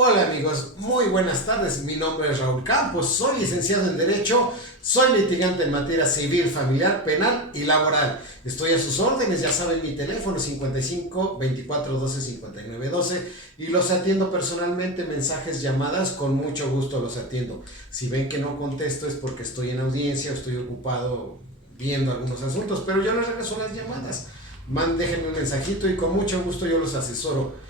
Hola amigos, muy buenas tardes, mi nombre es Raúl Campos, soy licenciado en Derecho, soy litigante en materia civil, familiar, penal y laboral. Estoy a sus órdenes, ya saben mi teléfono 55 24 12 59 12 y los atiendo personalmente, mensajes, llamadas, con mucho gusto los atiendo. Si ven que no contesto es porque estoy en audiencia o estoy ocupado viendo algunos asuntos, pero yo les regreso las llamadas. Déjenme un mensajito y con mucho gusto yo los asesoro.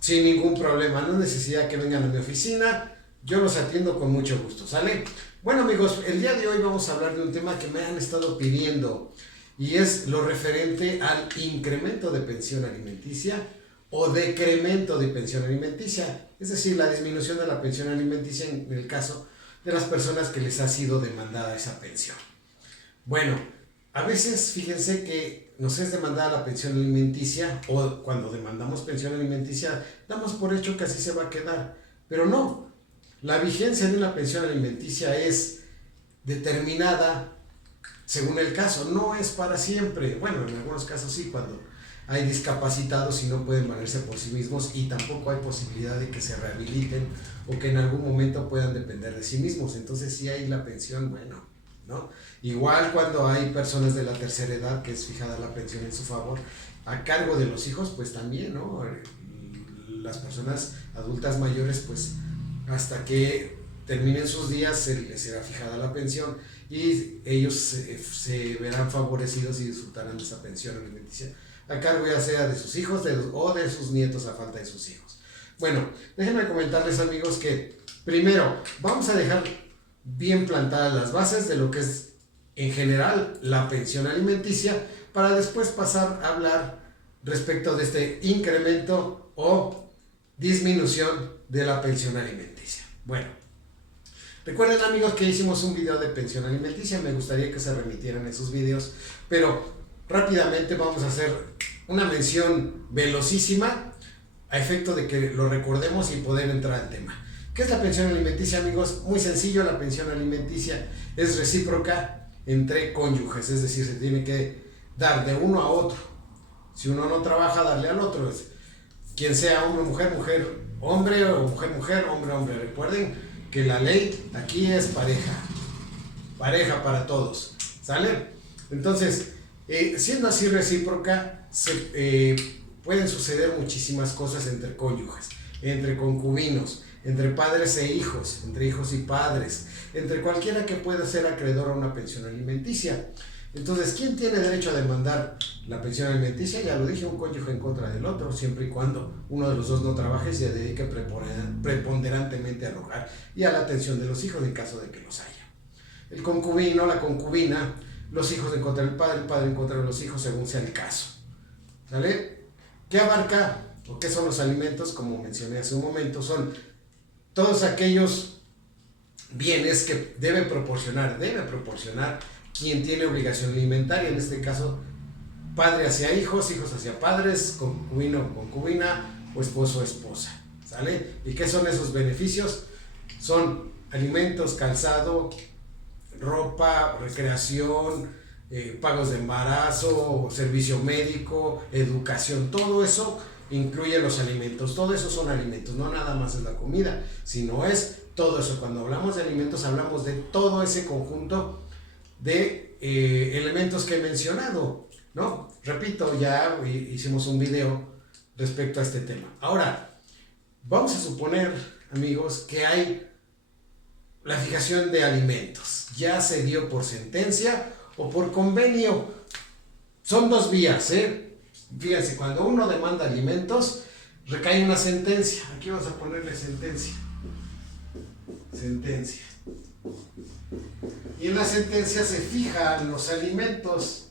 Sin ningún problema, no es necesidad que vengan a mi oficina, yo los atiendo con mucho gusto, ¿sale? Bueno amigos, el día de hoy vamos a hablar de un tema que me han estado pidiendo y es lo referente al incremento de pensión alimenticia o decremento de pensión alimenticia, es decir, la disminución de la pensión alimenticia en el caso de las personas que les ha sido demandada esa pensión. Bueno, a veces fíjense que nos es demandada la pensión alimenticia o cuando demandamos pensión alimenticia damos por hecho que así se va a quedar, pero no, la vigencia de una pensión alimenticia es determinada según el caso, no es para siempre. Bueno, en algunos casos sí, cuando hay discapacitados y no pueden valerse por sí mismos y tampoco hay posibilidad de que se rehabiliten o que en algún momento puedan depender de sí mismos, entonces sí hay la pensión, bueno, ¿no? Igual cuando hay personas de la tercera edad que es fijada la pensión en su favor a cargo de los hijos, pues también, ¿no? Las personas adultas mayores, pues hasta que terminen sus días les será fijada la pensión y ellos se verán favorecidos y disfrutarán de esa pensión alimenticia a cargo ya sea de sus hijos o de sus nietos a falta de sus hijos. Bueno, déjenme comentarles amigos que primero vamos a dejar bien plantadas las bases de lo que es en general la pensión alimenticia para después pasar a hablar respecto de este incremento o disminución de la pensión alimenticia. Bueno, recuerden amigos que hicimos un video de pensión alimenticia, me gustaría que se remitieran esos videos, pero rápidamente vamos a hacer una mención velocísima a efecto de que lo recordemos y poder entrar al tema. ¿Qué es la pensión alimenticia, amigos? Muy sencillo, la pensión alimenticia es recíproca entre cónyuges, es decir, se tiene que dar de uno a otro. Si uno no trabaja, darle al otro. Quien sea hombre, mujer, mujer, hombre, o mujer, mujer, hombre, hombre. Recuerden que la ley aquí es pareja, pareja para todos, ¿sale? Entonces, siendo así recíproca, pueden suceder muchísimas cosas entre cónyuges, entre concubinos, entre padres e hijos, entre hijos y padres, entre cualquiera que pueda ser acreedor a una pensión alimenticia. Entonces, ¿quién tiene derecho a demandar la pensión alimenticia? Ya lo dije, un cónyuge en contra del otro, siempre y cuando uno de los dos no trabaje y se dedique preponderantemente al hogar y a la atención de los hijos en caso de que los haya. El concubino, la concubina, los hijos en contra del padre, el padre en contra de los hijos, según sea el caso. ¿Sale? ¿Qué abarca o qué son los alimentos? Como mencioné hace un momento, son todos aquellos bienes que debe proporcionar quien tiene obligación alimentaria, en este caso padre hacia hijos, hijos hacia padres, concubino o concubina, o esposo o esposa, ¿sale? ¿Y qué son esos beneficios? Son alimentos, calzado, ropa, recreación, pagos de embarazo, servicio médico, educación, todo eso incluye los alimentos, todo eso son alimentos, no nada más es la comida, sino es todo eso. Cuando hablamos de alimentos hablamos de todo ese conjunto de elementos que he mencionado, ¿no? Repito, ya hicimos un video respecto a este tema. Ahora, vamos a suponer, amigos, que hay la fijación de alimentos, ya se dio por sentencia o por convenio. Son dos vías, Fíjense, cuando uno demanda alimentos, recae una sentencia. Aquí vamos a ponerle sentencia. Sentencia. Y en la sentencia se fijan los alimentos.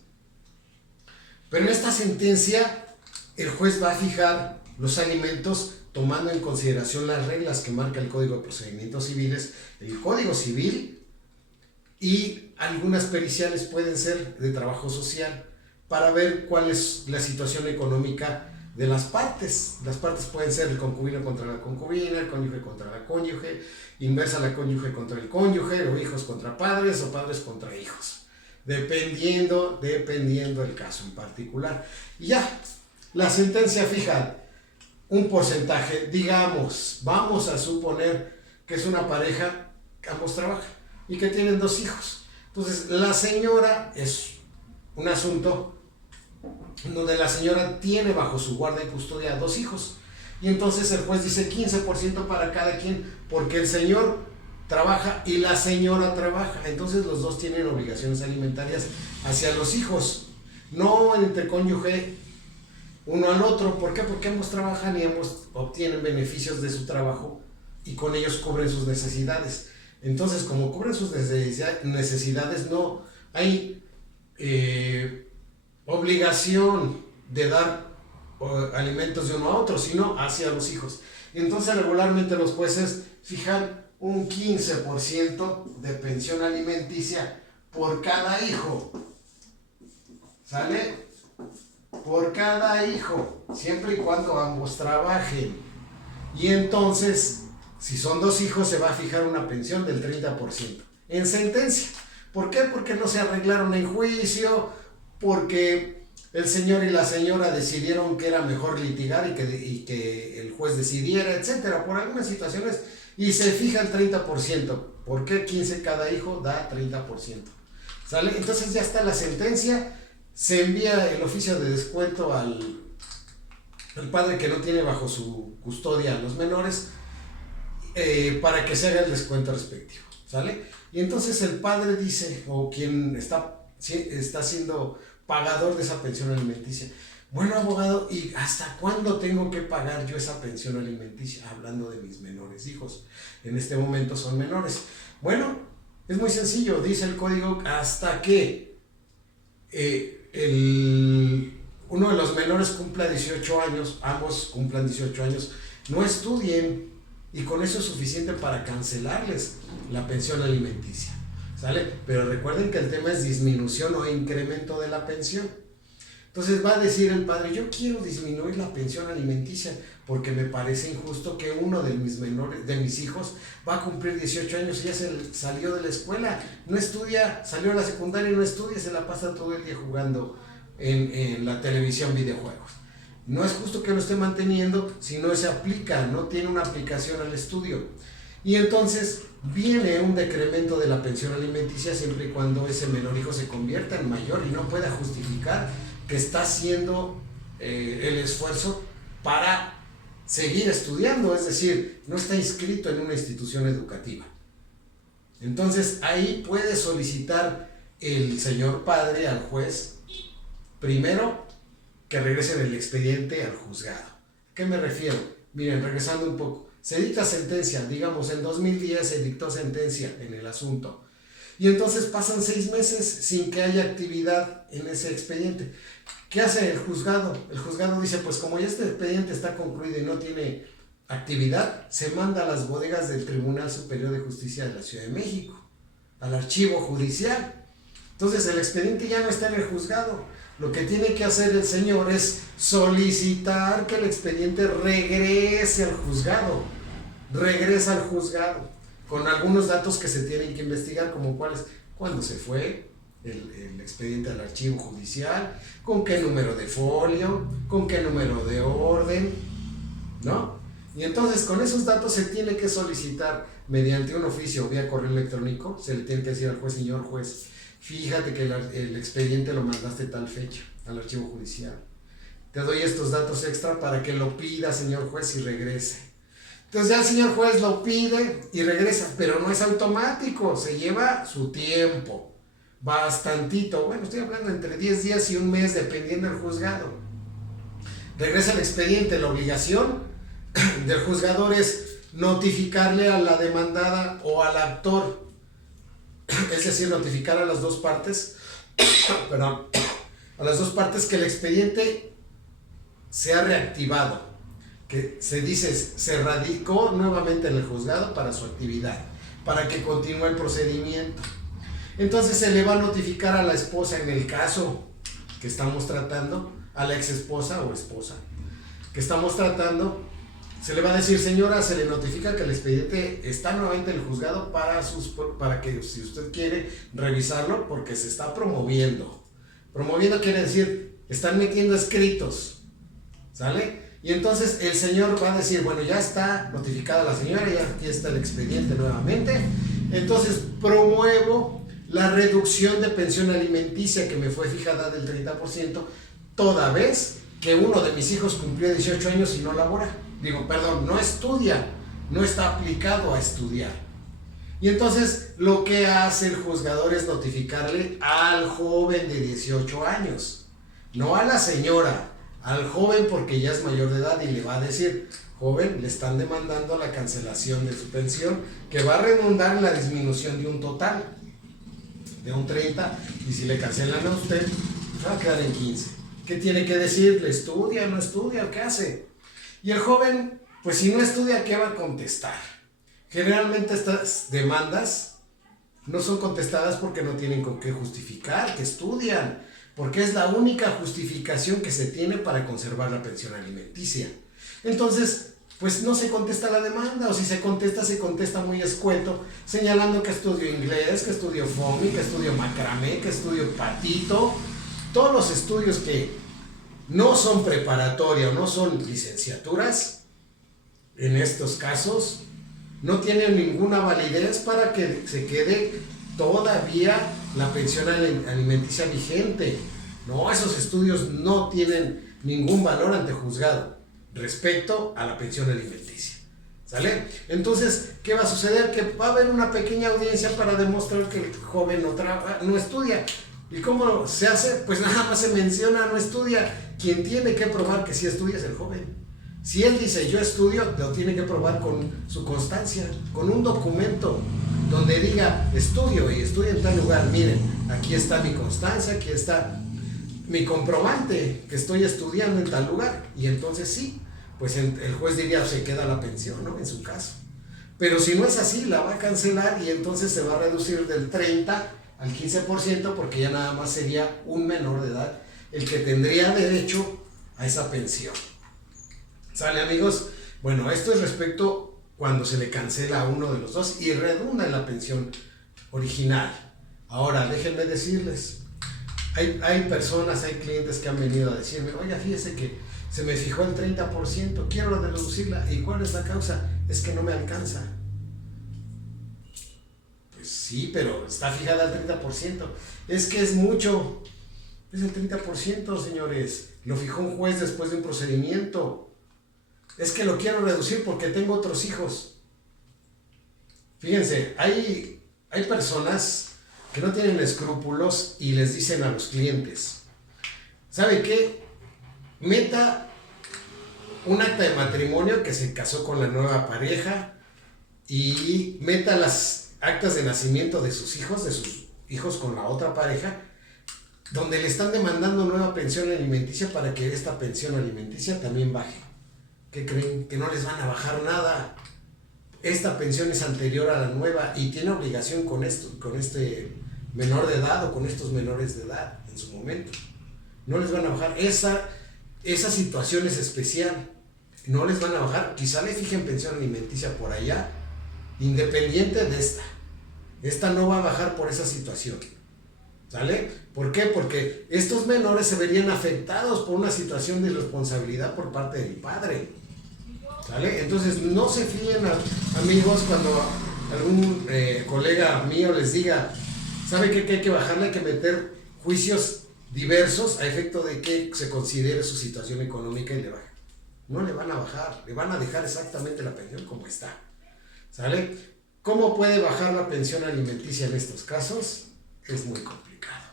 Pero en esta sentencia, el juez va a fijar los alimentos tomando en consideración las reglas que marca el Código de Procedimientos Civiles, el Código Civil y algunas periciales pueden ser de trabajo social, para ver cuál es la situación económica de las partes. Las partes pueden ser el concubino contra la concubina, el cónyuge contra la cónyuge, inversa la cónyuge contra el cónyuge, o hijos contra padres, o padres contra hijos, dependiendo del caso en particular. Y ya, la sentencia fija un porcentaje, digamos, vamos a suponer que es una pareja que ambos trabajan y que tienen 2 hijos. Entonces, la señora es un asunto donde la señora tiene bajo su guarda y custodia a 2 hijos. Y entonces el juez dice 15% para cada quien, porque el señor trabaja y la señora trabaja. Entonces los dos tienen obligaciones alimentarias hacia los hijos, no entre cónyuge uno al otro. ¿Por qué? Porque ambos trabajan y ambos obtienen beneficios de su trabajo y con ellos cubren sus necesidades. Entonces, como cubren sus necesidades, no hay obligación de dar alimentos de uno a otro, sino hacia los hijos. Y entonces regularmente los jueces fijan un 15% de pensión alimenticia por cada hijo. ¿Sale? Por cada hijo, siempre y cuando ambos trabajen. Y entonces, si son 2 hijos, se va a fijar una pensión del 30% en sentencia. ¿Por qué? Porque no se arreglaron en juicio, porque el señor y la señora decidieron que era mejor litigar y que el juez decidiera, etcétera, por algunas situaciones, y se fija el 30%. ¿Por qué 15 cada hijo da 30%? ¿Sale? Entonces ya está la sentencia, se envía el oficio de descuento al padre que no tiene bajo su custodia a los menores, para que se haga el descuento respectivo, ¿sale? Y entonces el padre dice, o quien está siendo pagador de esa pensión alimenticia: bueno, abogado, ¿y hasta cuándo tengo que pagar yo esa pensión alimenticia? Hablando de mis menores hijos, en este momento son menores. Bueno, es muy sencillo, dice el código, hasta que uno de los menores cumpla 18 años, ambos cumplan 18 años, no estudien, y con eso es suficiente para cancelarles la pensión alimenticia, ¿sale? Pero recuerden que el tema es disminución o incremento de la pensión. Entonces va a decir el padre: yo quiero disminuir la pensión alimenticia porque me parece injusto que uno de mis hijos va a cumplir 18 años y ya salió de la escuela, no estudia, salió a la secundaria y no estudia, se la pasa todo el día jugando en la televisión videojuegos. No es justo que lo esté manteniendo si no se aplica, no tiene una aplicación al estudio. Y entonces viene un decremento de la pensión alimenticia siempre y cuando ese menor hijo se convierta en mayor y no pueda justificar que está haciendo el esfuerzo para seguir estudiando, es decir, no está inscrito en una institución educativa. Entonces ahí puede solicitar el señor padre al juez, primero, que regresen el expediente al juzgado. ¿A qué me refiero? Miren, regresando un poco, se dicta sentencia, digamos en 2010 se dictó sentencia en el asunto, y entonces pasan 6 meses sin que haya actividad en ese expediente. ¿Qué hace el juzgado? El juzgado dice: pues como ya este expediente está concluido y no tiene actividad, se manda a las bodegas del Tribunal Superior de Justicia de la Ciudad de México, al archivo judicial. Entonces el expediente ya no está en el juzgado. Lo que tiene que hacer el señor es solicitar que el expediente regrese al juzgado. Regresa al juzgado con algunos datos que se tienen que investigar, como cuáles: cuándo se fue el expediente al archivo judicial, con qué número de folio, con qué número de orden, ¿no? Y entonces con esos datos se tiene que solicitar mediante un oficio o vía correo electrónico. Se le tiene que decir al juez: señor juez, fíjate que el expediente lo mandaste tal fecha al archivo judicial. Te doy estos datos extra para que lo pida, señor juez, y regrese. Entonces ya el señor juez lo pide y regresa, pero no es automático, se lleva su tiempo, bastantito. Bueno, estoy hablando entre 10 días y un mes, dependiendo del juzgado. Regresa el expediente. La obligación del juzgador es notificarle a la demandada o al actor, es decir, notificar a las dos partes, perdón, a las dos partes que el expediente se ha reactivado, que se dice se radicó nuevamente en el juzgado para su actividad, para que continúe el procedimiento. Entonces se le va a notificar a la esposa, en el caso que estamos tratando, a la ex esposa o esposa que estamos tratando, se le va a decir: señora, se le notifica que el expediente está nuevamente en el juzgado para que, si usted quiere, revisarlo, porque se está promoviendo. Promoviendo quiere decir, están metiendo escritos, ¿sale? Y entonces el señor va a decir, bueno, ya está notificada la señora, ya aquí está el expediente nuevamente. Entonces promuevo la reducción de pensión alimenticia que me fue fijada del 30%, toda vez que uno de mis hijos cumplió 18 años y no labora. No estudia, no está aplicado a estudiar. Y entonces lo que hace el juzgador es notificarle al joven de 18 años, no a la señora, al joven, porque ya es mayor de edad, y le va a decir, joven, le están demandando la cancelación de su pensión, que va a redundar en la disminución de un total de un 30, y si le cancelan a usted, va a quedar en 15. ¿Qué tiene que decir? ¿Le estudia, no estudia? ¿Qué hace? Y el joven, pues si no estudia, ¿qué va a contestar? Generalmente estas demandas no son contestadas porque no tienen con qué justificar que estudian, porque es la única justificación que se tiene para conservar la pensión alimenticia. Entonces, pues no se contesta la demanda, o si se contesta muy escueto, señalando que estudio inglés, que estudio FOMI, que estudio macramé, que estudio patito, todos los estudios que no son preparatoria o no son licenciaturas, en estos casos, no tienen ninguna validez para que se quede todavía la pensión alimenticia vigente. No, esos estudios no tienen ningún valor ante juzgado respecto a la pensión alimenticia. ¿Sale? Entonces, ¿qué va a suceder? Que va a haber una pequeña audiencia para demostrar que el joven no estudia. ¿Y cómo se hace? Pues nada más se menciona, no estudia. Quien tiene que probar que sí estudia es el joven. Si él dice yo estudio, lo tiene que probar con su constancia, con un documento donde diga estudio y estudio en tal lugar. Miren, aquí está mi constancia, aquí está mi comprobante que estoy estudiando en tal lugar. Y entonces sí, pues el juez diría se queda la pensión, ¿no? En su caso. Pero si no es así, la va a cancelar y entonces se va a reducir del 30 al 15%, porque ya nada más sería un menor de edad el que tendría derecho a esa pensión. ¿Sale, amigos? Bueno, esto es respecto cuando se le cancela a uno de los dos y redunda en la pensión original. Ahora, déjenme decirles, hay personas, hay clientes que han venido a decirme, oiga, fíjese que se me fijó el 30%, quiero reducirla. ¿Y cuál es la causa? Es que no me alcanza. Pues sí, pero está fijada al 30%. Es que es mucho. Es el 30%, señores. Lo fijó un juez después de un procedimiento. Es que lo quiero reducir porque tengo otros hijos. Fíjense, hay personas que no tienen escrúpulos y les dicen a los clientes, ¿sabe qué? Meta un acta de matrimonio que se casó con la nueva pareja y meta las actas de nacimiento de sus hijos con la otra pareja, donde le están demandando nueva pensión alimenticia para que esta pensión alimenticia también baje. ¿Qué creen? Que no les van a bajar nada. Esta pensión es anterior a la nueva y tiene obligación con este menor de edad o con estos menores de edad en su momento. No les van a bajar. Esa situación es especial. No les van a bajar. Quizá le fijen pensión alimenticia por allá, independiente de esta. Esta no va a bajar por esa situación. ¿Sale? ¿Por qué? Porque estos menores se verían afectados por una situación de irresponsabilidad por parte del padre. ¿Sale? Entonces no se fíen, amigos, cuando algún colega mío les diga, ¿sabe qué? Que hay que bajarle, hay que meter juicios diversos a efecto de que se considere su situación económica y le baje. No le van a bajar, le van a dejar exactamente la pensión como está. ¿Sale? ¿Cómo puede bajar la pensión alimenticia en estos casos? Es muy complicado.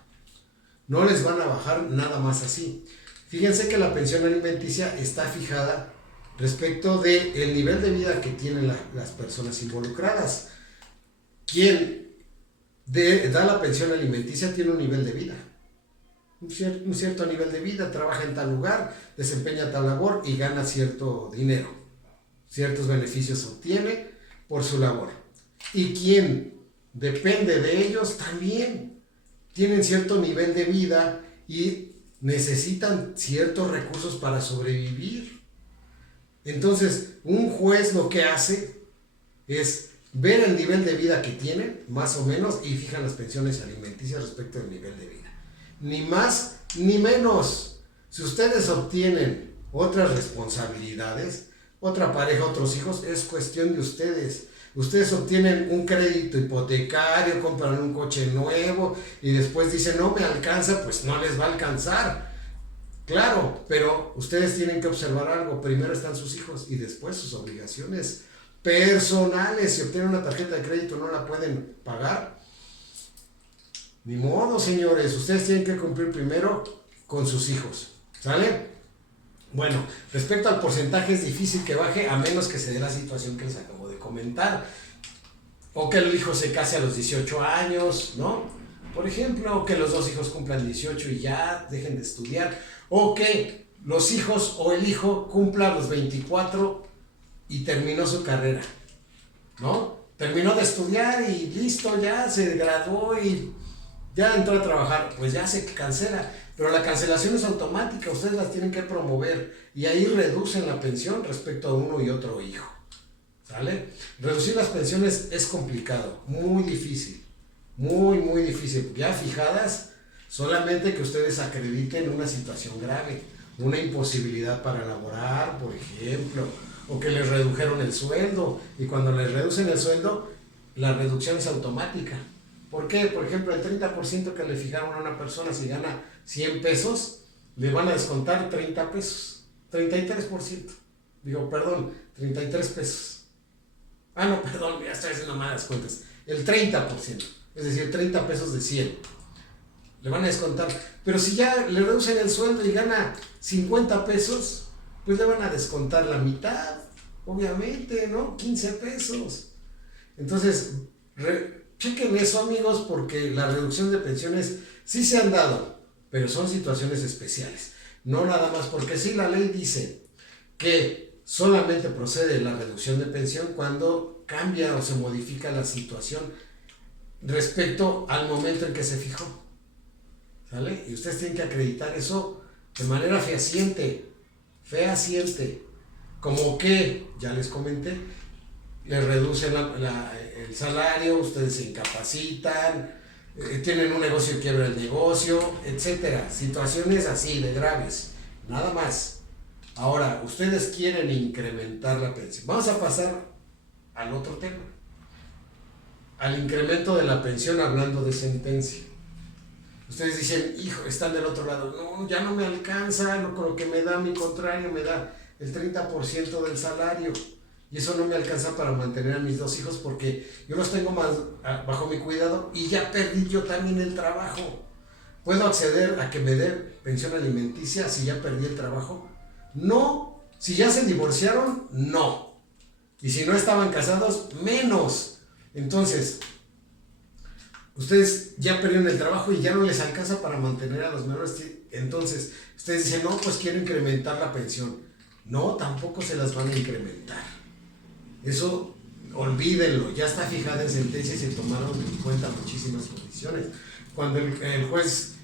No les van a bajar nada más así. Fíjense que la pensión alimenticia está fijada respecto del nivel de vida que tienen las personas involucradas. Quien da la pensión alimenticia tiene un nivel de vida, un cierto nivel de vida, trabaja en tal lugar, desempeña tal labor y gana cierto dinero, ciertos beneficios obtiene por su labor. Y quien depende de ellos también tienen cierto nivel de vida y necesitan ciertos recursos para sobrevivir. Entonces, un juez lo que hace es ver el nivel de vida que tienen, más o menos, y fijan las pensiones alimenticias respecto al nivel de vida. Ni más ni menos. Si ustedes obtienen otras responsabilidades, otra pareja, otros hijos, es cuestión de ustedes. Ustedes obtienen un crédito hipotecario, compran un coche nuevo y después dicen no me alcanza, pues no les va a alcanzar. Claro, pero ustedes tienen que observar algo. Primero están sus hijos y después sus obligaciones personales. Si obtienen una tarjeta de crédito no la pueden pagar, ni modo, señores. Ustedes tienen que cumplir primero con sus hijos. ¿Sale? Bueno, respecto al porcentaje es difícil que baje a menos que se dé la situación que les acabo de comentar. O que el hijo se case a los 18 años, ¿no? Por ejemplo, que los dos hijos cumplan 18 y ya dejen de estudiar. O que los hijos o el hijo cumpla a los 24 y terminó su carrera, ¿no? Terminó de estudiar y listo, ya se graduó y ya entró a trabajar. Pues ya se cancela. Pero la cancelación es automática, ustedes las tienen que promover y ahí reducen la pensión respecto a uno y otro hijo. ¿Sale? Reducir las pensiones es complicado, muy difícil, muy difícil. Ya fijadas, solamente que ustedes acrediten una situación grave, una imposibilidad para laborar, por ejemplo, o que les redujeron el sueldo, y cuando les reducen el sueldo, la reducción es automática. ¿Por qué? Por ejemplo, el 30% que le fijaron a una persona si gana 100 pesos, le van a descontar 30 pesos, 33%. Digo, perdón, 33 pesos. Ah, no, perdón, ya estoy haciendo malas cuentas. El 30%, es decir, 30 pesos de 100. Le van a descontar. Pero si ya le reducen el sueldo y gana 50 pesos, pues le van a descontar la mitad, obviamente, ¿no? 15 pesos. Entonces, chequen eso, amigos, porque las reducciones de pensiones sí se han dado, pero son situaciones especiales. No nada más, porque sí la ley dice que solamente procede la reducción de pensión cuando cambia o se modifica la situación respecto al momento en que se fijó. ¿Sale? Y ustedes tienen que acreditar eso de manera fehaciente. Como que, ya les comenté, les reducen el salario, ustedes se incapacitan, tienen un negocio y quiebra el negocio, etcétera. Situaciones así de graves, nada más. Ahora, ustedes quieren incrementar la pensión. Vamos a pasar al otro tema, al incremento de la pensión hablando de sentencia. Ustedes dicen, hijo, están del otro lado, no, ya no me alcanza, no, con lo que me da mi contrario me da el 30% del salario. Y eso no me alcanza para mantener a mis dos hijos porque yo los tengo más bajo mi cuidado y ya perdí yo también el trabajo. ¿Puedo acceder a que me dé pensión alimenticia si ya perdí el trabajo? No. Si ya se divorciaron, no. Y si no estaban casados, menos. Entonces, ustedes ya perdieron el trabajo y ya no les alcanza para mantener a los menores. Entonces, ustedes dicen, no, pues quiero incrementar la pensión. No, tampoco se las van a incrementar. Eso, olvídenlo, ya está fijada en sentencia y se tomaron en cuenta muchísimas condiciones. Cuando el juez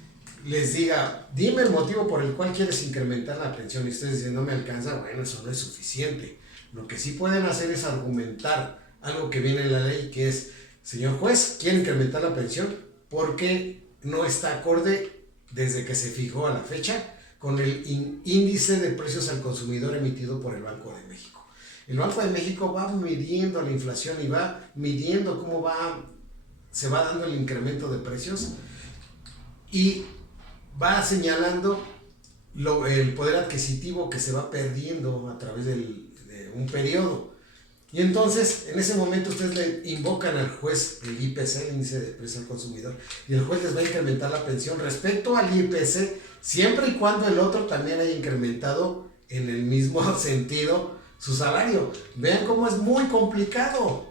les diga, dime el motivo por el cual quieres incrementar la pensión, y ustedes dicen, no me alcanza, bueno, eso no es suficiente. Lo que sí pueden hacer es argumentar algo que viene en la ley, que es, señor juez, quiere incrementar la pensión porque no está acorde desde que se fijó a la fecha con el índice de precios al consumidor emitido por el Banco de México. El Banco de México va midiendo la inflación y va midiendo cómo se va dando el incremento de precios y va señalando el poder adquisitivo que se va perdiendo a través de un periodo. Y entonces, en ese momento ustedes le invocan al juez el IPC, el índice de precios al consumidor, y el juez les va a incrementar la pensión respecto al IPC, siempre y cuando el otro también haya incrementado en el mismo sentido su salario. Vean cómo es muy complicado.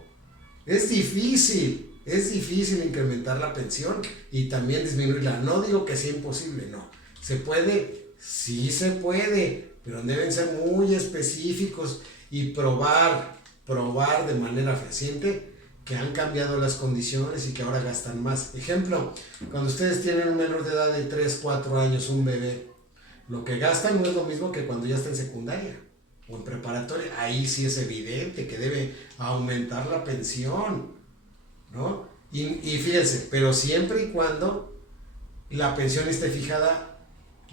Es difícil incrementar la pensión y también disminuirla. No digo que sea imposible, no. ¿Se puede? Sí se puede, pero deben ser muy específicos y probar de manera fehaciente que han cambiado las condiciones y que ahora gastan más. Ejemplo, cuando ustedes tienen un menor de edad de 3, 4 años, un bebé, lo que gastan no es lo mismo que cuando ya está en secundaria o en preparatoria. Ahí sí es evidente que debe aumentar la pensión, ¿no? Y fíjense, pero siempre y cuando la pensión esté fijada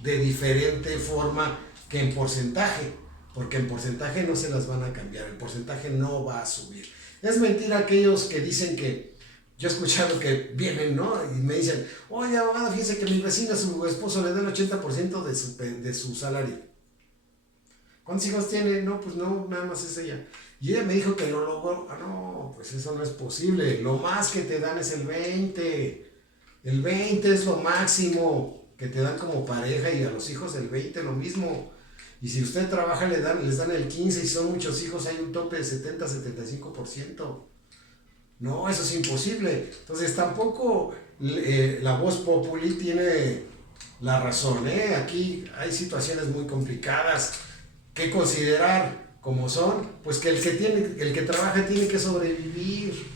de diferente forma que en porcentaje, porque en porcentaje no se las van a cambiar, el porcentaje no va a subir. Es mentira aquellos que dicen que, yo he escuchado que vienen, ¿no? Y me dicen, oye, abogado, fíjese que mi vecina, su esposo le da el 80% de su salario. ¿Cuántos hijos tiene? No, pues no, nada más es ella. Y ella me dijo que lo logró. Ah, no, pues eso no es posible. Lo más que te dan es el 20. El 20 es lo máximo que te dan como pareja, y a los hijos el 20 lo mismo. Y si usted trabaja les dan el 15, y son muchos hijos hay un tope de 70-75%. No, eso es imposible. Entonces tampoco la voz populi tiene la razón, ¿eh? Aquí hay situaciones muy complicadas que considerar, como son, pues que el que trabaja tiene que sobrevivir.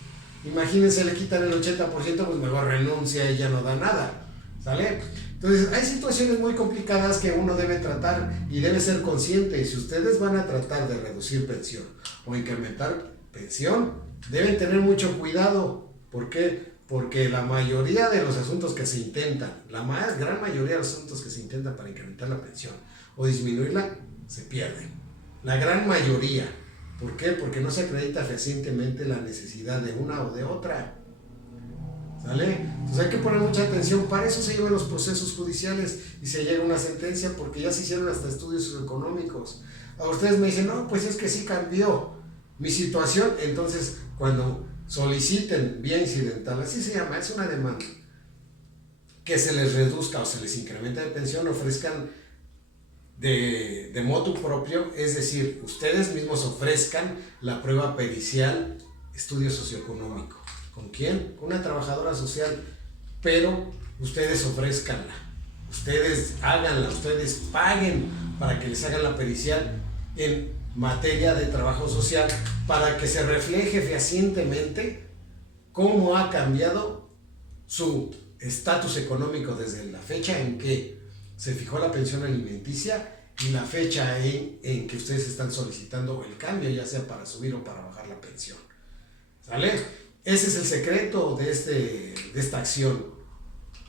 Imagínense, le quitan el 80%, pues mejor renuncia y ya no da nada, ¿sale? Entonces hay situaciones muy complicadas que uno debe tratar y debe ser consciente. Si ustedes van a tratar de reducir pensión o incrementar pensión, deben tener mucho cuidado. ¿Por qué? Porque la mayoría de los asuntos que se intentan, gran mayoría de los asuntos que se intentan para incrementar la pensión o disminuirla, se pierden. La gran mayoría. ¿Por qué? Porque no se acredita fehacientemente la necesidad de una o de otra. ¿Sale? Entonces hay que poner mucha atención. Para eso se llevan los procesos judiciales y se llega a una sentencia, porque ya se hicieron hasta estudios económicos. A ustedes me dicen, no, pues es que sí cambió mi situación. Entonces, cuando soliciten vía incidental, así se llama, es una demanda, que se les reduzca o se les incremente de pensión, ofrezcan de motu propio, es decir, ustedes mismos ofrezcan la prueba pericial, estudio socioeconómico. ¿Con quién? Con una trabajadora social, pero ustedes ofrezcanla, ustedes háganla, ustedes paguen para que les hagan la pericial en materia de trabajo social, para que se refleje fehacientemente cómo ha cambiado su estatus económico desde la fecha en que se fijó la pensión alimenticia y la fecha en que ustedes están solicitando el cambio, ya sea para subir o para bajar la pensión. ¿Sale? Ese es el secreto de esta acción,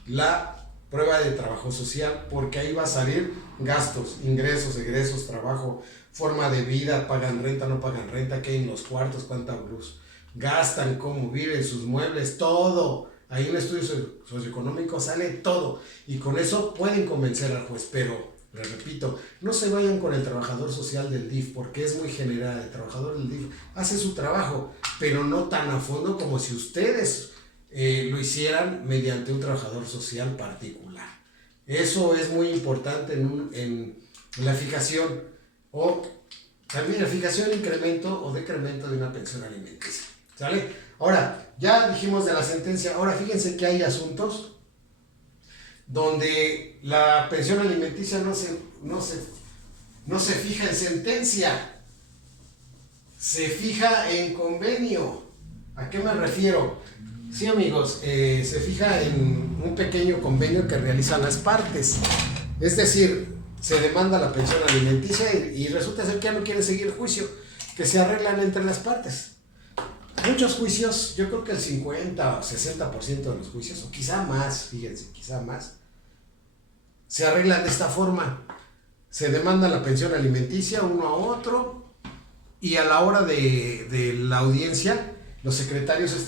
la prueba de trabajo social, porque ahí va a salir gastos, ingresos, egresos, trabajo, forma de vida, pagan renta, no pagan renta, qué hay en los cuartos, cuánta luz gastan, cómo viven, sus muebles, todo. Ahí en un estudio socioeconómico sale todo, y con eso pueden convencer al juez. Pero les repito, no se vayan con el trabajador social del DIF, porque es muy general. El trabajador del DIF hace su trabajo, pero no tan a fondo como si ustedes lo hicieran mediante un trabajador social particular. Eso es muy importante en la fijación, o también la fijación, incremento o decremento de una pensión alimenticia. ¿Sale? Ahora, ya dijimos de la sentencia. Ahora fíjense que hay asuntos donde la pensión alimenticia no se fija en sentencia, se fija en convenio. ¿A qué me refiero? Sí, amigos, se fija en un pequeño convenio que realizan las partes. Es decir, se demanda la pensión alimenticia y resulta ser que ya no quieren seguir el juicio, que se arreglan entre las partes. Muchos juicios, yo creo que el 50 o 60% de los juicios, o quizá más, fíjense, quizá más, se arreglan de esta forma. Se demanda la pensión alimenticia uno a otro, y a la hora de la audiencia, los secretarios de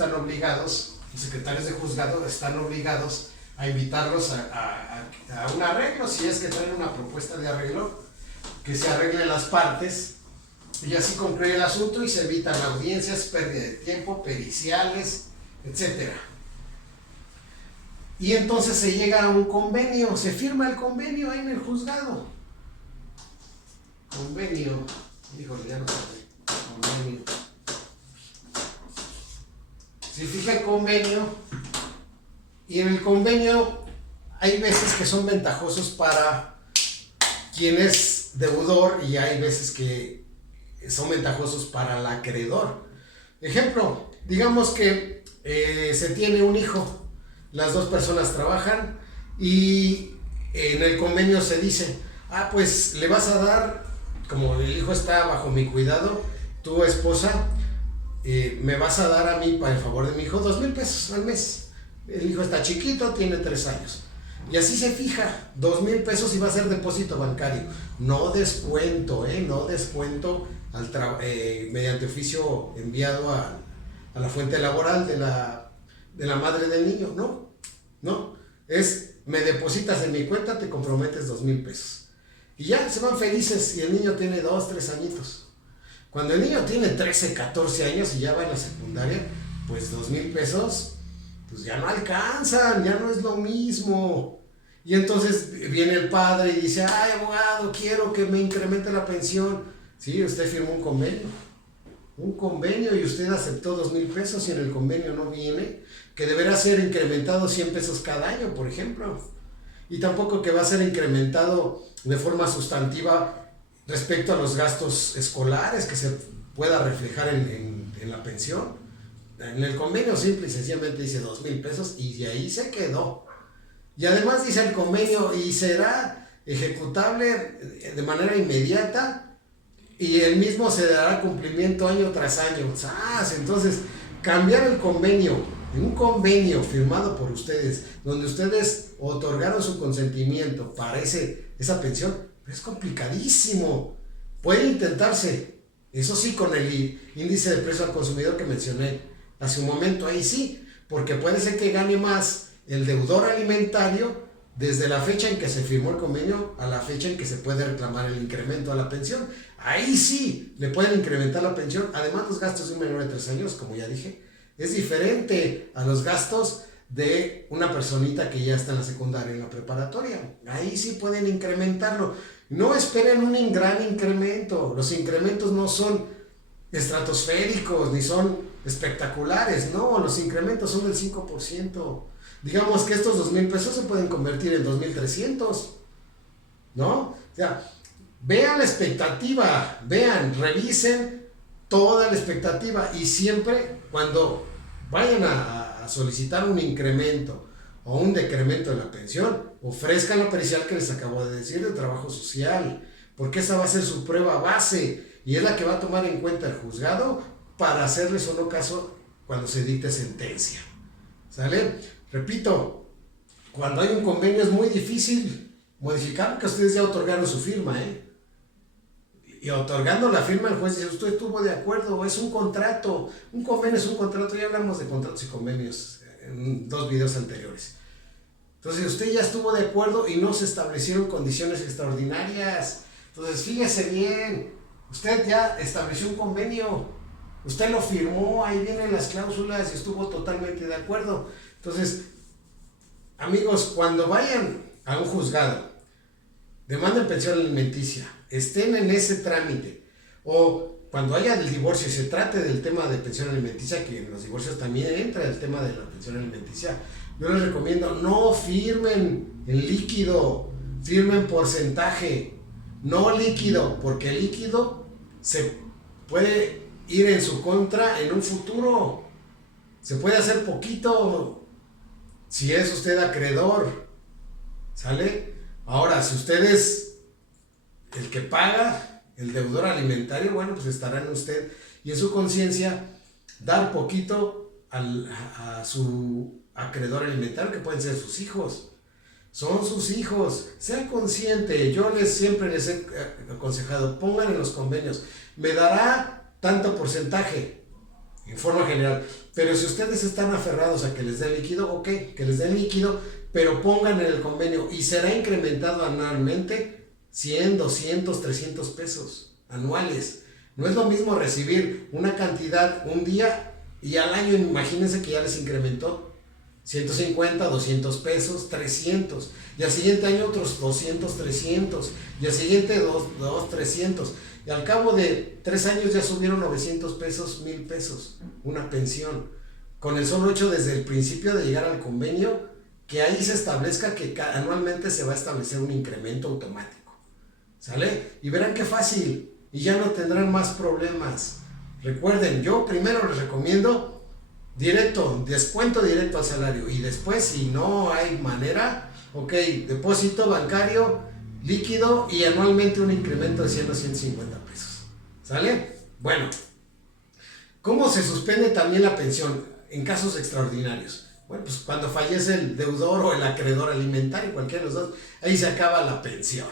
juzgado están obligados a invitarlos a un arreglo, si es que traen una propuesta de arreglo, que se arreglen las partes, y así concluye el asunto y se evitan audiencias, pérdida de tiempo, periciales, etc. Y entonces se llega a un convenio, se firma el convenio ahí en el juzgado. Convenio, híjole, ya no sé, convenio. Se fija el convenio, y en el convenio hay veces que son ventajosos para quien es deudor y hay veces que son ventajosos para el acreedor. Ejemplo, digamos que se tiene un hijo, las dos personas trabajan y en el convenio se dice, pues le vas a dar, como el hijo está bajo mi cuidado, tu esposa, me vas a dar a mí, para el favor de mi hijo, 2,000 pesos al mes. El hijo está chiquito, tiene 3 años. Y así se fija, 2,000 pesos y va a ser depósito bancario. No descuento, no descuento mediante oficio enviado a la fuente laboral de la madre del niño. No, no. Me depositas en mi cuenta, te comprometes 2,000 pesos. Y ya se van felices y el niño tiene 2, 3 añitos. Cuando el niño tiene 13, 14 años y ya va en la secundaria, pues 2,000 pesos pues ya no alcanzan, ya no es lo mismo. Y entonces viene el padre y dice, ay, abogado, quiero que me incremente la pensión. Sí, usted firmó un convenio y usted aceptó 2,000 pesos y en el convenio no viene que deberá ser incrementado 100 pesos cada año, por ejemplo. Y tampoco que va a ser incrementado de forma sustantiva respecto a los gastos escolares que se pueda reflejar en la pensión. En el convenio simple y sencillamente dice 2,000 pesos y de ahí se quedó. Y además dice el convenio y será ejecutable de manera inmediata y el mismo se dará cumplimiento año tras año. Entonces, cambiar el convenio en un convenio firmado por ustedes, donde ustedes otorgaron su consentimiento para esa pensión, es complicadísimo. Puede intentarse, eso sí, con el índice de precio al consumidor que mencioné hace un momento, ahí sí, porque puede ser que gane más el deudor alimentario desde la fecha en que se firmó el convenio a la fecha en que se puede reclamar el incremento a la pensión. Ahí sí le pueden incrementar la pensión. Además, los gastos de un menor de 3 años, como ya dije, es diferente a los gastos de una personita que ya está en la secundaria, en la preparatoria. Ahí sí pueden incrementarlo. No esperen un gran incremento. Los incrementos no son estratosféricos ni son espectaculares. No, los incrementos son del 5%. Digamos que estos 2,000 pesos se pueden convertir en 2,300, ¿no? O sea, vean la expectativa, revisen toda la expectativa y siempre cuando vayan a solicitar un incremento o un decremento de la pensión, ofrezcan la pericial que les acabo de decir de trabajo social, porque esa va a ser su prueba base y es la que va a tomar en cuenta el juzgado para hacerles o no caso cuando se dicte sentencia. ¿Sale? Repito, cuando hay un convenio es muy difícil modificar porque ustedes ya otorgaron su firma, Y otorgando la firma el juez dice, usted estuvo de acuerdo, es un contrato. Un convenio es un contrato, ya hablamos de contratos y convenios en 2 videos anteriores. Entonces usted ya estuvo de acuerdo y no se establecieron condiciones extraordinarias. Entonces fíjese bien, usted ya estableció un convenio, usted lo firmó, ahí vienen las cláusulas y estuvo totalmente de acuerdo. Entonces, amigos, cuando vayan a un juzgado, demanden pensión alimenticia, estén en ese trámite, o cuando haya el divorcio y se trate del tema de pensión alimenticia, que en los divorcios también entra el tema de la pensión alimenticia, yo les recomiendo, no firmen en líquido, firmen porcentaje, no líquido, porque el líquido se puede ir en su contra en un futuro, se puede hacer poquito si es usted acreedor, ¿sale? Ahora, si usted es el que paga, el deudor alimentario, bueno, pues estará en usted y en su conciencia dar poquito a su acreedor alimentario, que pueden ser sus hijos. Son sus hijos, sea consciente. Yo siempre les he aconsejado, pongan en los convenios, me dará tanto porcentaje en forma general, pero si ustedes están aferrados a que les dé líquido, ok, que les dé líquido, pero pongan en el convenio y será incrementado anualmente 100, 200, 300 pesos anuales. No es lo mismo recibir una cantidad un día y al año, imagínense que ya les incrementó 150, 200 pesos, 300, y al siguiente año otros 200, 300, y al siguiente 2, 300, y al cabo de 3 años ya subieron 900 pesos, 1,000 pesos, una pensión, con el solo hecho desde el principio de llegar al convenio, que ahí se establezca que anualmente se va a establecer un incremento automático, ¿sale? Y verán qué fácil, y ya no tendrán más problemas. Recuerden, yo primero les recomiendo descuento directo al salario, y después, si no hay manera, ok, depósito bancario líquido y anualmente un incremento de 100 o 150 pesos, ¿sale? Bueno, ¿cómo se suspende también la pensión? En casos extraordinarios, Bueno, pues cuando fallece el deudor o el acreedor alimentario, cualquiera de los dos, ahí se acaba la pensión.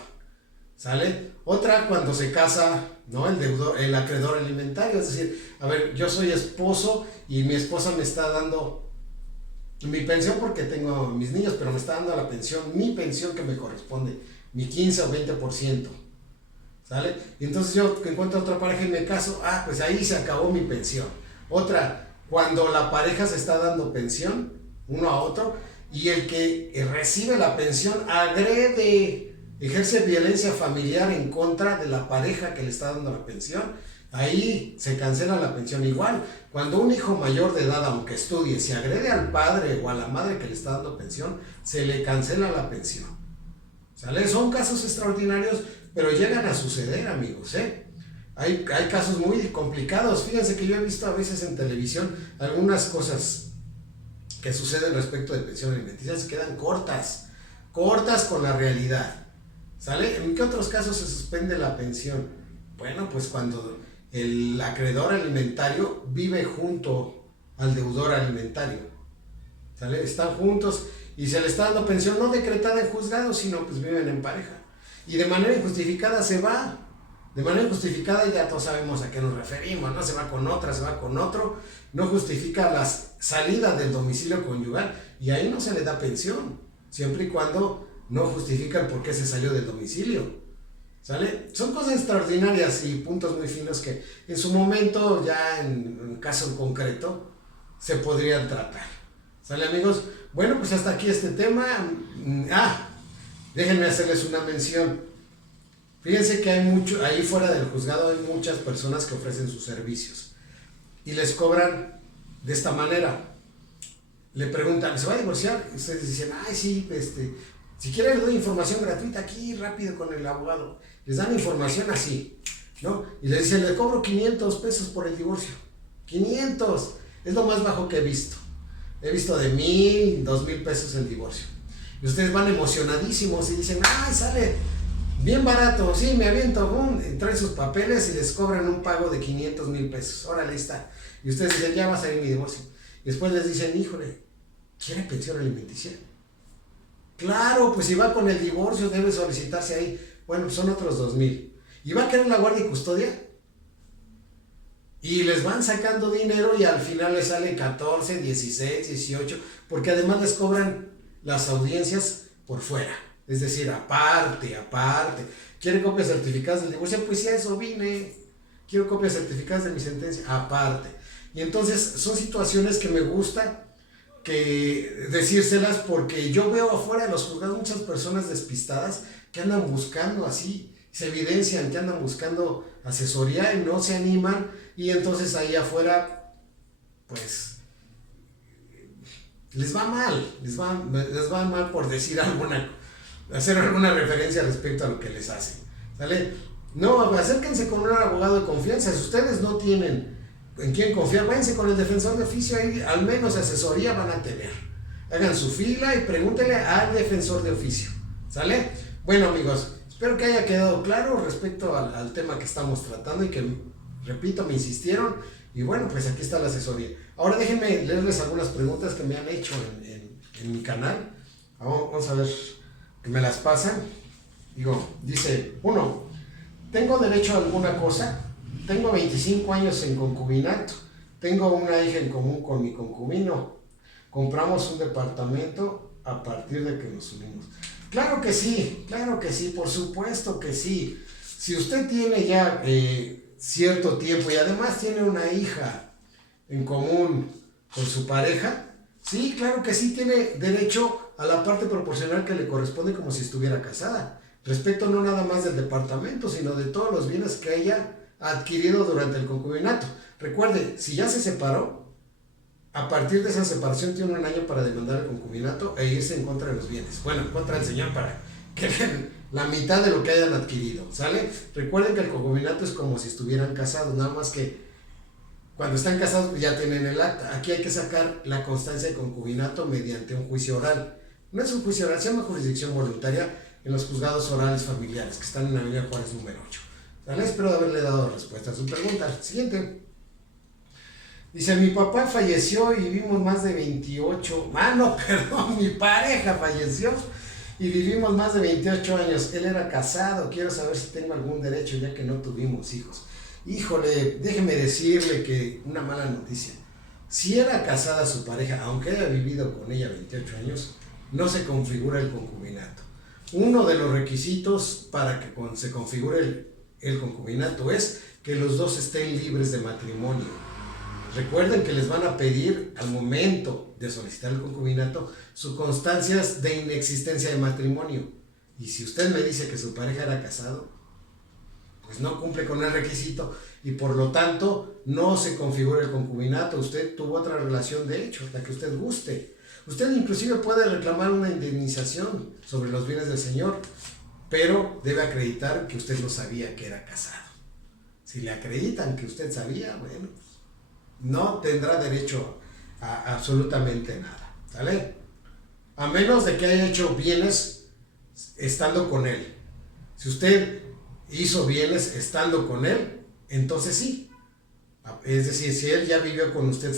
¿Sale? Otra cuando se casa, ¿no? El deudor, el acreedor alimentario, es decir, a ver, yo soy esposo y mi esposa me está dando mi pensión porque tengo mis niños, pero me está dando la pensión, mi pensión que me corresponde, mi 15 o 20%. ¿Sale? Y entonces yo encuentro otra pareja y me caso, pues ahí se acabó mi pensión. Otra, cuando la pareja se está dando pensión uno a otro y el que recibe la pensión agrede, ejerce violencia familiar en contra de la pareja que le está dando la pensión, ahí se cancela la pensión. Igual, cuando un hijo mayor de edad, aunque estudie, se agrede al padre o a la madre que le está dando pensión, se le cancela la pensión. ¿Sale? Son casos extraordinarios, pero llegan a suceder, amigos, ¿eh? Hay casos muy complicados. Fíjense que yo he visto a veces en televisión algunas cosas que suceden respecto de pensión alimenticia, se quedan cortas con la realidad. ¿Sale? ¿En qué otros casos se suspende la pensión? Bueno, pues cuando el acreedor alimentario vive junto al deudor alimentario. ¿Sale? Están juntos y se le está dando pensión no decretada en juzgado, sino pues viven en pareja. Y de manera injustificada se va. De manera injustificada ya todos sabemos a qué nos referimos, ¿no? Se va con otra, se va con otro, no justifica la salida del domicilio conyugal y ahí no se le da pensión, siempre y cuando no justifica el por qué se salió del domicilio. ¿Sale? Son cosas extraordinarias y puntos muy finos que en su momento, ya en un caso concreto, se podrían tratar. ¿Sale, amigos? Bueno, pues hasta aquí este tema. Déjenme hacerles una mención. Fíjense que ahí fuera del juzgado hay muchas personas que ofrecen sus servicios y les cobran de esta manera. Le preguntan, ¿se va a divorciar? Y ustedes dicen, sí, si quieren les doy información gratuita aquí, rápido con el abogado. Les dan información así, ¿no? Y les dicen, le cobro 500 pesos por el divorcio. 500, es lo más bajo que he visto. He visto de 1,000, 2,000 pesos el divorcio. Y ustedes van emocionadísimos y dicen, sale bien barato, sí, me aviento, traen sus papeles y les cobran un pago de 500,000 pesos. Órale, está. Y ustedes dicen, ya va a salir mi divorcio. Y después les dicen, híjole, ¿quiere pensión alimenticia? Claro, pues si va con el divorcio debe solicitarse ahí. Bueno, pues son otros 2,000. ¿Y va a querer la guardia y custodia? Y les van sacando dinero y al final les sale 14, 16, 18, porque además les cobran las audiencias por fuera. Es decir, aparte. ¿Quieren copias certificadas del divorcio? Pues sí, a eso vine. Quiero copias certificadas de mi sentencia, aparte. Y entonces son situaciones que me gusta que decírselas porque yo veo afuera de los juzgados muchas personas despistadas que andan buscando así, se evidencian que andan buscando asesoría y no se animan y entonces ahí afuera pues les va mal por decir hacer alguna referencia respecto a lo que les hacen, ¿sale? No, acérquense con un abogado de confianza. Si ustedes no tienen en quién confiar, váyanse con el defensor de oficio, ahí al menos asesoría van a tener. Hagan su fila y pregúntenle al defensor de oficio, ¿sale? Bueno, amigos, espero que haya quedado claro respecto al tema que estamos tratando y que, repito, me insistieron y bueno, pues aquí está la asesoría. Ahora déjenme leerles algunas preguntas que me han hecho en mi canal. Vamos a ver que me las pasan. Dice, 1, ¿tengo derecho a alguna cosa? Tengo 25 años en concubinato. Tengo una hija en común con mi concubino. Compramos un departamento a partir de que nos unimos. Claro que sí, por supuesto que sí. Si usted tiene ya cierto tiempo y además tiene una hija en común con su pareja, sí, claro que sí tiene derecho a la parte proporcional que le corresponde como si estuviera casada. Respecto no nada más del departamento, sino de todos los bienes que ella ha adquirido durante el concubinato. Recuerde, si ya se separó, a partir de esa separación tiene 1 año para demandar el concubinato e irse en contra de los bienes. Bueno, en contra del señor para que den la mitad de lo que hayan adquirido, ¿sale? Recuerden que el concubinato es como si estuvieran casados, nada más que cuando están casados ya tienen el acta. Aquí hay que sacar la constancia de concubinato mediante un juicio oral. No es un juicio oral, se llama jurisdicción voluntaria en los juzgados orales familiares que están en Avenida Juárez número 8. ¿Vale? Espero haberle dado respuesta a su pregunta. Siguiente. Dice, mi papá falleció y vivimos más de 28, no, perdón, mi pareja falleció y vivimos más de 28 años. Él era casado, quiero saber si tengo algún derecho ya que no tuvimos hijos. Híjole, déjeme decirle que una mala noticia. Si era casada su pareja, aunque haya vivido con ella 28 años, no se configura el concubinato. Uno de los requisitos para que se configure el concubinato es que los dos estén libres de matrimonio. Recuerden que les van a pedir al momento de solicitar el concubinato sus constancias de inexistencia de matrimonio. Y si usted me dice que su pareja era casado, pues no cumple con el requisito y por lo tanto no se configura el concubinato. Usted tuvo otra relación de hecho, la que usted guste. Usted inclusive puede reclamar una indemnización sobre los bienes del señor, pero debe acreditar que usted no sabía que era casado. Si le acreditan que usted sabía, bueno, no tendrá derecho a absolutamente nada, ¿sale? A menos de que haya hecho bienes estando con él. Si usted hizo bienes estando con él, entonces sí. Es decir, si él ya vivió con usted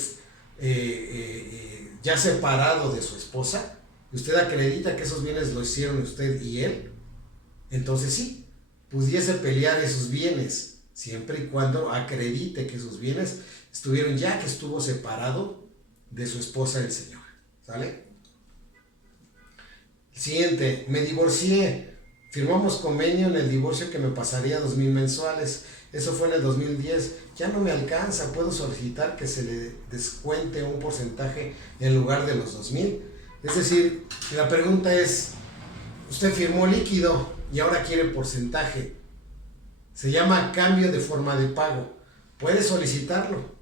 ya separado de su esposa, y usted acredita que esos bienes lo hicieron usted y él, entonces sí, pudiese pelear esos bienes, siempre y cuando acredite que sus bienes estuvieron ya que estuvo separado de su esposa el señor, ¿sale? Siguiente, me divorcié, firmamos convenio en el divorcio que me pasaría 2,000 mensuales, eso fue en el 2010, ya no me alcanza, puedo solicitar que se le descuente un porcentaje en lugar de los 2,000. Es decir, la pregunta es, usted firmó líquido y ahora quiere porcentaje, se llama cambio de forma de pago, puede solicitarlo,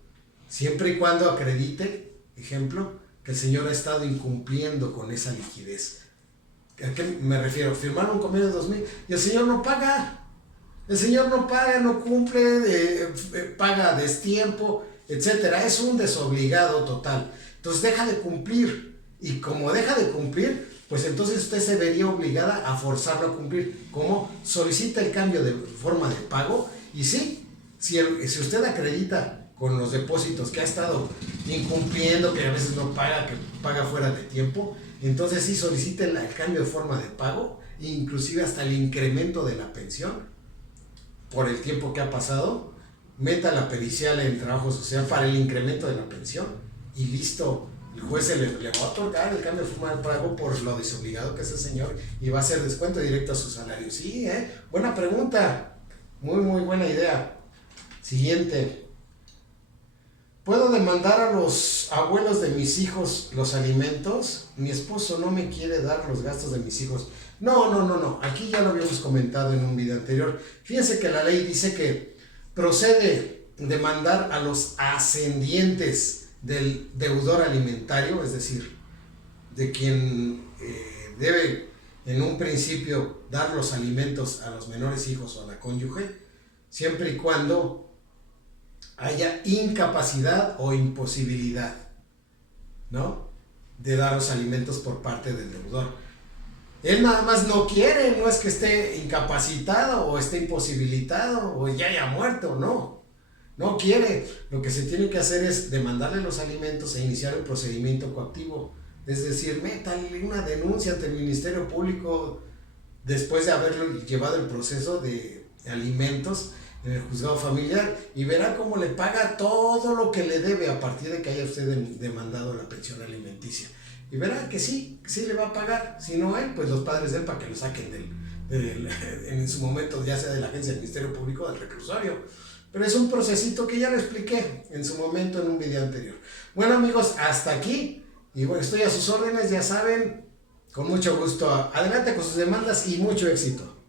siempre y cuando acredite, ejemplo, que el señor ha estado incumpliendo con esa liquidez. ¿A qué me refiero? Firmaron un convenio de 2,000 y el señor no paga. El señor no paga, no cumple, paga a destiempo, etcétera. Es un desobligado total. Entonces deja de cumplir. Y como deja de cumplir, pues entonces usted se vería obligada a forzarlo a cumplir. ¿Cómo? Solicita el cambio de forma de pago. Y sí, si usted acredita con los depósitos que ha estado incumpliendo, que a veces no paga, que paga fuera de tiempo, entonces sí solicite el cambio de forma de pago, inclusive hasta el incremento de la pensión por el tiempo que ha pasado, meta la pericial en trabajo social para el incremento de la pensión y listo, el juez le va a otorgar el cambio de forma de pago por lo desobligado que es el señor y va a hacer descuento directo a su salario. Sí, buena pregunta, muy buena idea. Siguiente, ¿puedo demandar a los abuelos de mis hijos los alimentos? Mi esposo no me quiere dar los gastos de mis hijos. No. Aquí ya lo habíamos comentado en un video anterior. Fíjense que la ley dice que procede demandar a los ascendientes del deudor alimentario, es decir, de quien debe en un principio dar los alimentos a los menores hijos o a la cónyuge, siempre y cuando haya incapacidad o imposibilidad, ¿no?, de dar los alimentos por parte del deudor. Él nada más no quiere, no es que esté incapacitado o esté imposibilitado o ya haya muerto, no quiere. Lo que se tiene que hacer es demandarle los alimentos e iniciar el procedimiento coactivo, es decir, métale una denuncia ante el Ministerio Público después de haberlo llevado el proceso de alimentos en el juzgado familiar y verá cómo le paga todo lo que le debe a partir de que haya usted demandado la pensión alimenticia. Y verá que sí le va a pagar. Si no él, pues los padres de él para que lo saquen en su momento, ya sea de la agencia del Ministerio Público o del reclusorio. Pero es un procesito que ya lo expliqué en su momento en un video anterior. Bueno amigos, hasta aquí. Y bueno, estoy a sus órdenes, ya saben, con mucho gusto. Adelante con sus demandas y mucho éxito.